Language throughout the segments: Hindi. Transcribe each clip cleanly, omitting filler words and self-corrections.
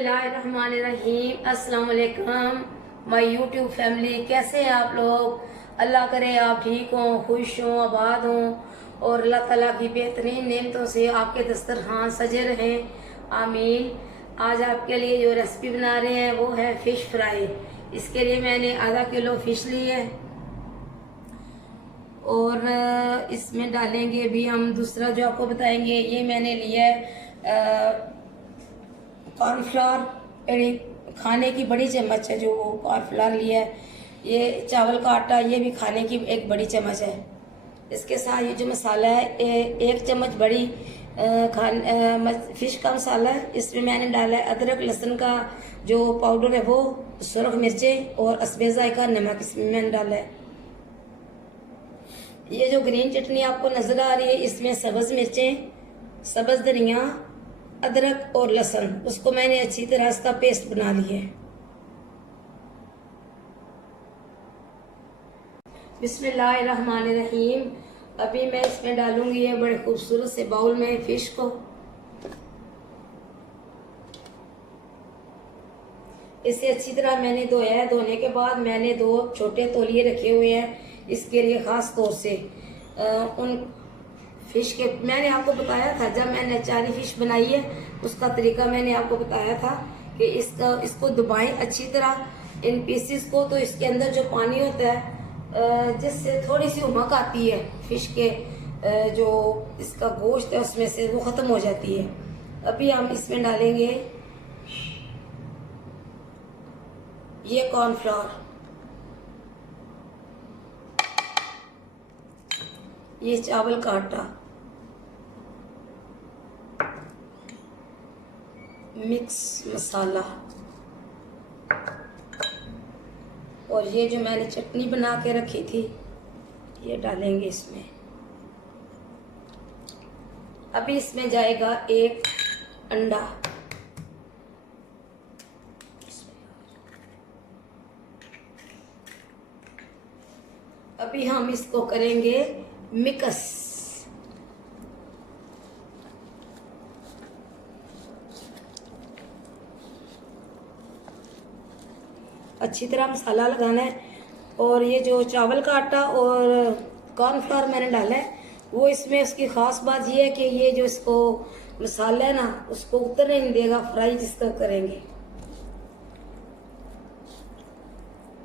बिस्मिल्लाहिर्रहमानिर्रहीम। अस्सलाम वालेकुम माय यूट्यूब फैमिली, कैसे हैं आप लोग। अल्लाह करे आप ठीक हों, खुश हों, आबाद हों और अल्लाह ताला की बेहतरीन नेमतों से आपके दस्तरखान सजे रहें, आमीन। आज आपके लिए जो रेसिपी बना रहे हैं वो है फ़िश फ्राई। इसके लिए मैंने आधा किलो फ़िश ली है और इसमें डालेंगे भी हम दूसरा जो आपको बताएंगे। ये मैंने लिया है कॉर्नफ्लावर, खाने की बड़ी चम्मच है जो कॉर्नफ्लावर लिया है। ये चावल का आटा, ये भी खाने की एक बड़ी चम्मच है। इसके साथ ये जो मसाला है, एक चम्मच बड़ी फिश का मसाला है। इसमें मैंने डाला है अदरक लहसुन का जो पाउडर है वो, सुरख मिर्चें और असबे जायका नमक इसमें मैंने डाला है। ये जो ग्रीन चटनी आपको नज़र आ रही है, इसमें सब्ज़ मिर्चें, सब्ज़ धनिया, अदरक और लहसुन, उसको मैंने अच्छी तरह इसका पेस्ट बना लिया है। बिस्मिल्लाहिर्रहमानिर्रहीम। अभी मैं इसमें डालूंगी ये बड़े खूबसूरत से बाउल में फिश को। इसे अच्छी तरह मैंने धोया है। धोने के बाद मैंने 2 छोटे तौलिए रखे हुए हैं इसके लिए ख़ास तौर से। उन फिश के मैंने आपको बताया था, जब मैंने अचारी फिश बनाई है उसका तरीका मैंने आपको बताया था कि इसको दबाएं अच्छी तरह इन पीसेस को, तो इसके अंदर जो पानी होता है जिससे थोड़ी सी उमक आती है फिश के, जो इसका गोश्त है उसमें से वो ख़त्म हो जाती है। अभी हम इसमें डालेंगे ये कॉर्नफ्लावर, ये चावल का आटा, मिक्स मसाला और ये जो मैंने चटनी बना के रखी थी ये डालेंगे इसमें। अभी इसमें जाएगा 1 अंडा। अभी हम इसको करेंगे मिक्स। अच्छी तरह मसाला लगाना है और ये जो चावल का आटा और कॉर्नफ्लावर मैंने डाला है वो इसमें, उसकी ख़ास बात ये है कि ये जो इसको मसाला है ना उसको उतरने नहीं देगा, फ्राई जिसका करेंगे।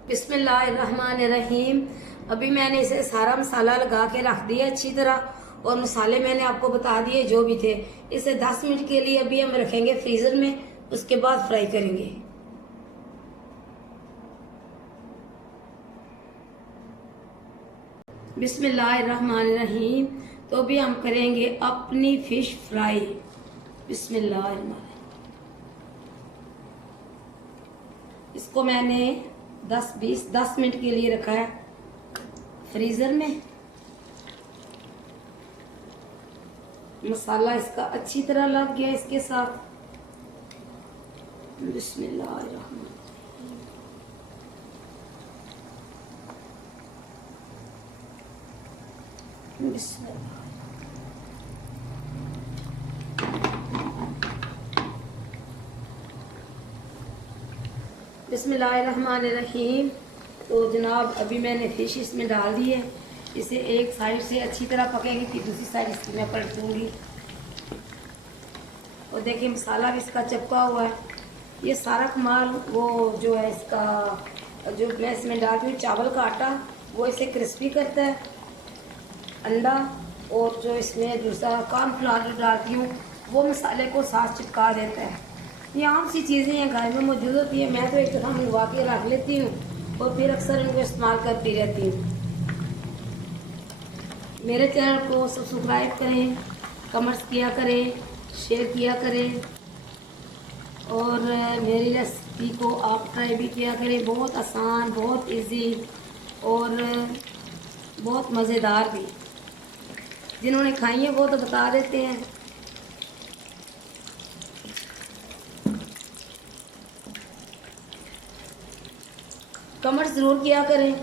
बिस्मिल्लाहिर्रहमानिर्रहीम। अभी मैंने इसे सारा मसाला लगा के रख दिया अच्छी तरह और मसाले मैंने आपको बता दिए जो भी थे। इसे 10 मिनट के लिए अभी हम रखेंगे फ्रीज़र में, उसके बाद फ्राई करेंगे। बिस्मिल्लाहिर्रहमानिर्रहीम। तो भी हम करेंगे अपनी फिश फ्राई। बिस्मिल्लाहिर्रहमानिर्रहीम। इसको मैंने 10 मिनट के लिए रखा है फ्रीज़र में। मसाला इसका अच्छी तरह लग गया इसके साथ। बिस्मिल्लाहिर्रहमानिर्रहीम। बिस्मिल्लाहिर्रहमानिर्रहीम। तो जनाब अभी मैंने फिश इसमें डाल दी है। इसे एक साइड से अच्छी तरह पकेगी, फिर दूसरी साइड इसकी मैं पलट दूँगी। और देखिए मसाला भी इसका चिपका हुआ है। ये सारा कमाल वो जो है इसका, जो मैं इसमें डालती हूँ चावल का आटा, वो इसे क्रिस्पी करता है। अंडा और जो इसमें दूसरा कॉर्नफ्लावर डालती हूँ वो मसाले को साथ चिपका देता है। ये आम सी चीज़ें हैं, घर में मौजूद होती है। मैं तो एक दफ़ा मंगवा के रख लेती हूँ और फिर अक्सर इनको इस्तेमाल करती रहती हूँ। मेरे चैनल को सब्सक्राइब करें, कमेंट्स किया करें, शेयर किया करें और मेरी रेसिपी को आप ट्राई भी किया करें। बहुत आसान, बहुत इजी और बहुत मज़ेदार भी। जिन्होंने खाई है वो तो बता देते हैं। कमेंट ज़रूर किया करें,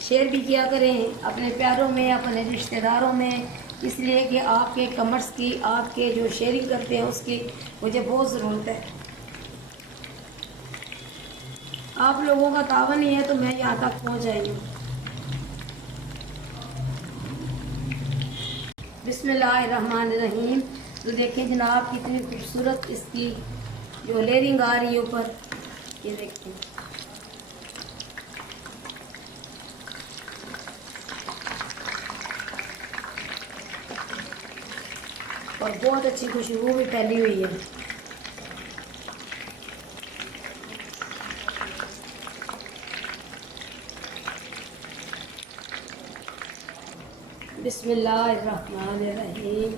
शेयर भी किया करें अपने प्यारों में, अपने रिश्तेदारों में, इसलिए कि आपके कमेंट्स की, आपके जो शेयरिंग करते हैं उसकी मुझे बहुत ज़रूरत है। आप लोगों का तावन ही है तो मैं यहाँ तक पहुँच आई हूँ। बिस्मिल्लाहिर्रहमानिर्रहीम। तो देखें जनाब कितनी खूबसूरत इसकी जो लेयरिंग आ रही है ऊपर, ये देखिए। और बहुत अच्छी खुशबू भी फैली हुई है। बिस्मिल्लाहिर्रहमानिर्रहीम।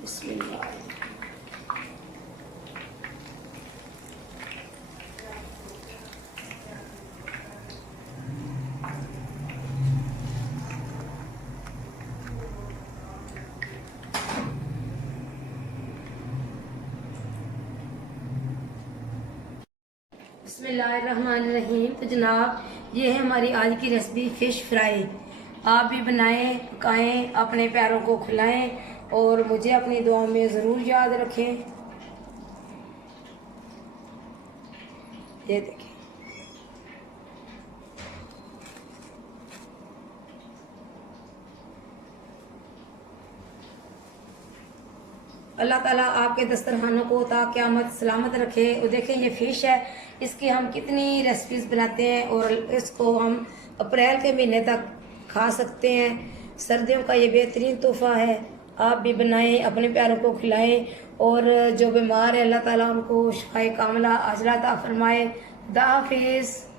बिस्मिल्लाह। बिस्मिल्लाहिर्रहमानिर्रहीम। तो जनाब ये है हमारी आज की रेसिपी फ़िश फ्राई। आप भी बनाएं, पकाएं, अपने प्यारों को खिलाएं और मुझे अपनी दुआओं में ज़रूर याद रखें। ये देखें। अल्लाह ताला आपके दस्तरखानों को ता क़यामत सलामत रखे। और देखें ये फ़िश है, इसकी हम कितनी रेसिपीज़ बनाते हैं और इसको हम अप्रैल के महीने तक खा सकते हैं। सर्दियों का ये बेहतरीन तोहफ़ा है। आप भी बनाएं, अपने प्यारों को खिलाएं और जो बीमार है अल्लाह ताला उनको शिफाए कामिला आजिला अता फरमाए। खुदा हाफिज़।